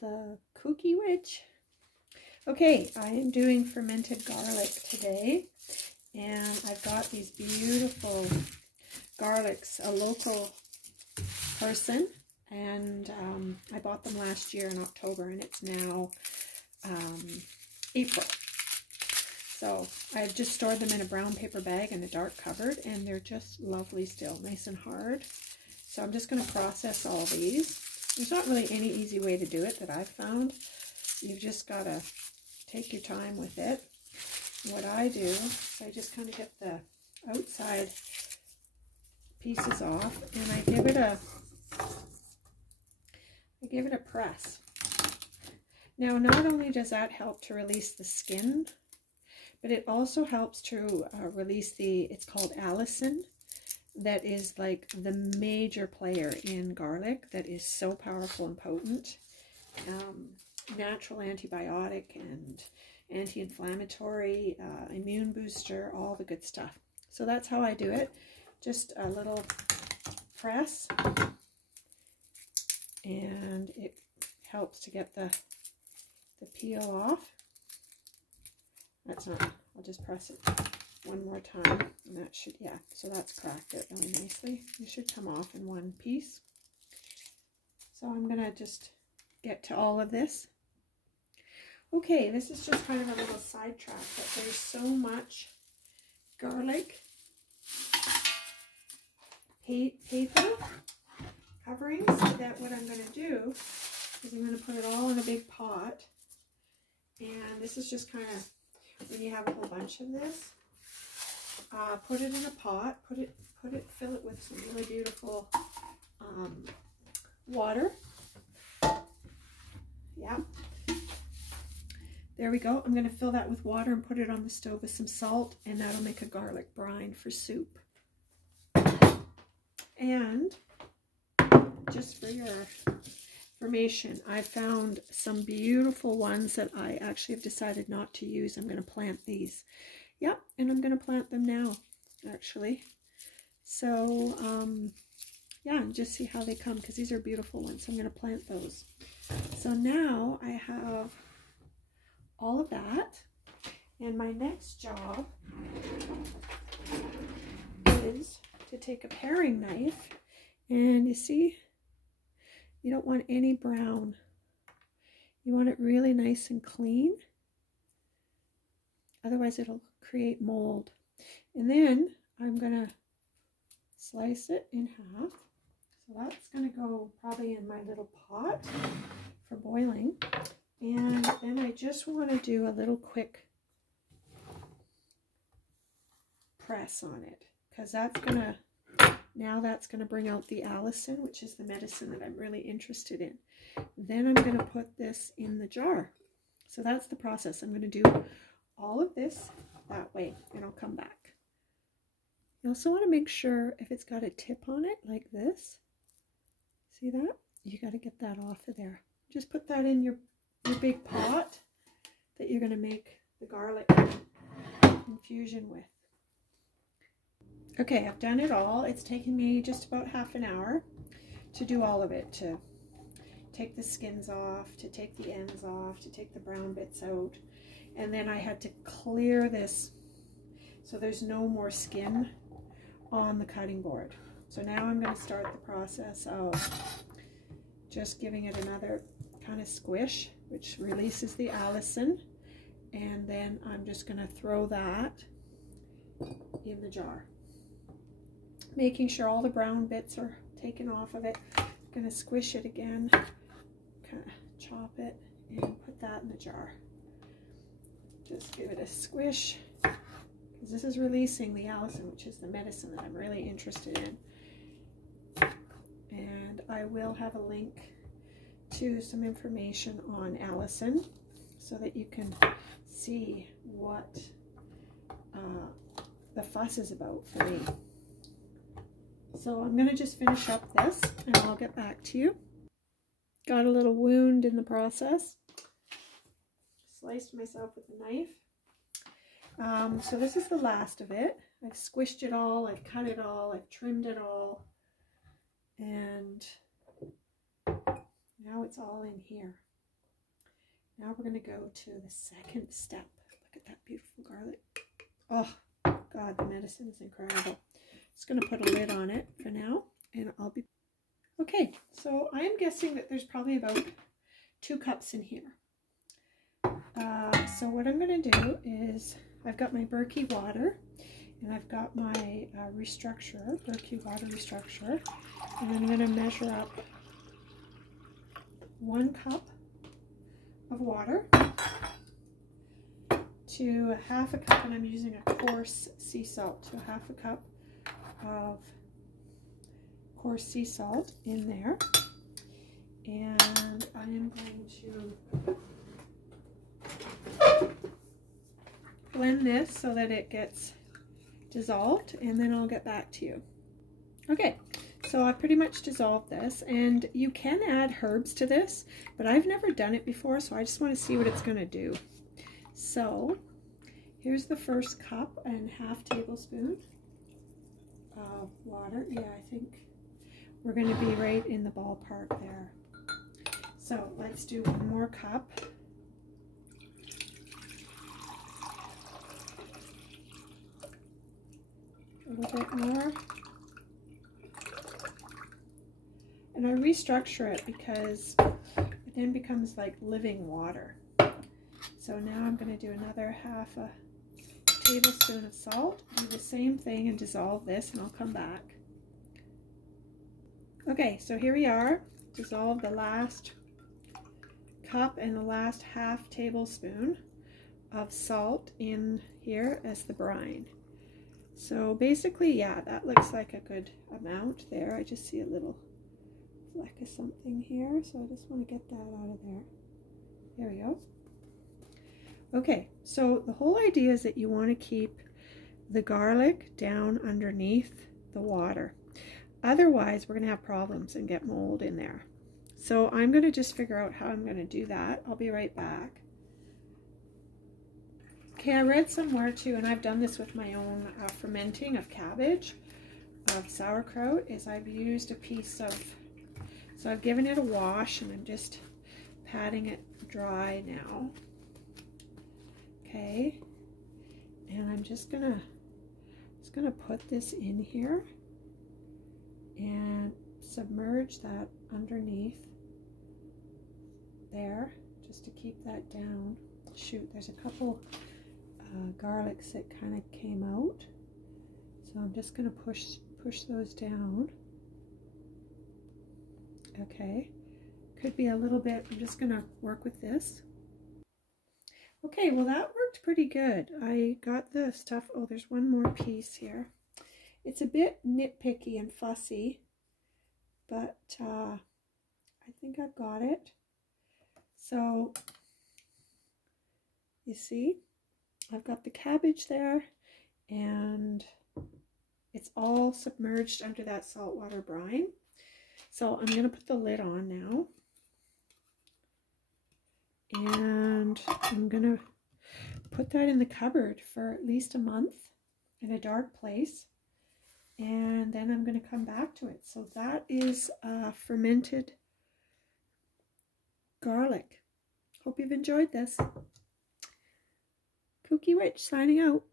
the Kooky Witch. Okay, I am doing fermented garlic today, and I've got these beautiful garlics, a local person, and I bought them last year in October, and it's now April. So I've just stored them in a brown paper bag in a dark cupboard, and they're just lovely still, nice and hard. So I'm just going to process all these. There's not really any easy way to do it that I've found. You've just got to take your time with it. What I do is I just kind of get the outside pieces off, and I give it a press. Now, not only does that help to release the skin, but it also helps to release it's called Allicin. That is like the major player in garlic that is so powerful and potent. Natural antibiotic and anti-inflammatory, immune booster, all the good stuff. So that's how I do it. Just a little press, and it helps to get the peel off. That's not, I'll just press it one more time, and that should, yeah, so that's cracked it really nicely. It should come off in one piece. So I'm gonna just get to all of this. Okay, this is just kind of a little sidetrack, but there's so much garlic paper coverings that what I'm going to do is I'm going to put it all in a big pot. And this is just kind of, when you have a whole bunch of this, put it in a pot, fill it with some really beautiful water. Yeah. There we go. I'm going to fill that with water and put it on the stove with some salt, and that'll make a garlic brine for soup. And just for your information, I found some beautiful ones that I actually have decided not to use. I'm going to plant these. Yep, and I'm going to plant them now, actually. So, yeah, and just see how they come, because these are beautiful ones. So I'm going to plant those. So now I have all of that, and my next job is to take a paring knife, and you see, you don't want any brown. You want it really nice and clean, otherwise it'll create mold. And then I'm gonna slice it in half. So that's gonna go probably in my little pot for boiling. And then I just want to do a little quick press on it, because that's gonna bring out the Allicin, which is the medicine that I'm really interested in. Then I'm going to put this in the jar. So that's the process. I'm going to do all of this that way, and I'll come back. You also want to make sure if it's got a tip on it like this, see that? You got to get that off of there. Just put that in your big pot that you're going to make the garlic infusion with. Okay, I've done it all. It's taken me just about half an hour to do all of it, to take the skins off, to take the ends off, to take the brown bits out. And then I had to clear this so there's no more skin on the cutting board. So now I'm going to start the process of just giving it another kind of squish, which releases the Allicin. And then I'm just going to throw that in the jar, making sure all the brown bits are taken off of it. I'm going to squish it again, kind of chop it, and put that in the jar. Just give it a squish, because this is releasing the Allicin, which is the medicine that I'm really interested in. And I will have a link to some information on Allicin so that you can see what the fuss is about for me. So I'm going to just finish up this, and I'll get back to you. Got a little wound in the process. Sliced myself with a knife. So this is the last of it. I've squished it all, I've cut it all, I've trimmed it all, and now it's all in here. Now we're going to go to the second step. Look at that beautiful garlic. Oh, God, the medicine is incredible. Just going to put a lid on it for now, and I'll be... Okay, so I'm guessing that there's probably about 2 cups in here. So what I'm going to do is, I've got my Berkey water, and I've got my Berkey water restructurer, and I'm going to measure up 1 cup of water to 1/2 cup, and I'm using a coarse sea salt, so 1/2 cup of coarse sea salt in there, and I am going to blend this so that it gets dissolved, and then I'll get back to you. Okay, so I pretty much dissolved this, and you can add herbs to this, but I've never done it before, so I just want to see what it's going to do. So here's the first cup and 1/2 tablespoon of water. Yeah, I think we're going to be right in the ballpark there. So let's do 1 more cup. A little bit more. And I restructure it because it then becomes like living water. So now I'm going to do another 1/2 tablespoon of salt. Do the same thing and dissolve this, and I'll come back. Okay, so here we are. Dissolve the last cup and the last 1/2 tablespoon of salt in here as the brine. So basically, yeah, that looks like a good amount there. I just see a little fleck of something here, so I just want to get that out of there. There we go. Okay, so the whole idea is that you want to keep the garlic down underneath the water. Otherwise, we're going to have problems and get mold in there. So I'm going to just figure out how I'm going to do that. I'll be right back. Okay, I read somewhere too, and I've done this with my own fermenting of cabbage, of sauerkraut, is I've used a piece of, so I've given it a wash, and I'm just patting it dry now. Okay, and I'm just gonna put this in here and submerge that underneath there, just to keep that down. Shoot, there's a couple garlics that kind of came out, so I'm just gonna push those down. Okay, could be a little bit, I'm just gonna work with this. Okay, well that worked pretty good. I got the stuff, oh there's one more piece here. It's a bit nitpicky and fussy, but I think I've got it. So, you see, I've got the cabbage there, and it's all submerged under that saltwater brine. So I'm going to put the lid on now. And I'm going to put that in the cupboard for at least a month in a dark place. And then I'm going to come back to it. So that is fermented garlic. Hope you've enjoyed this. Kooky Witch signing out.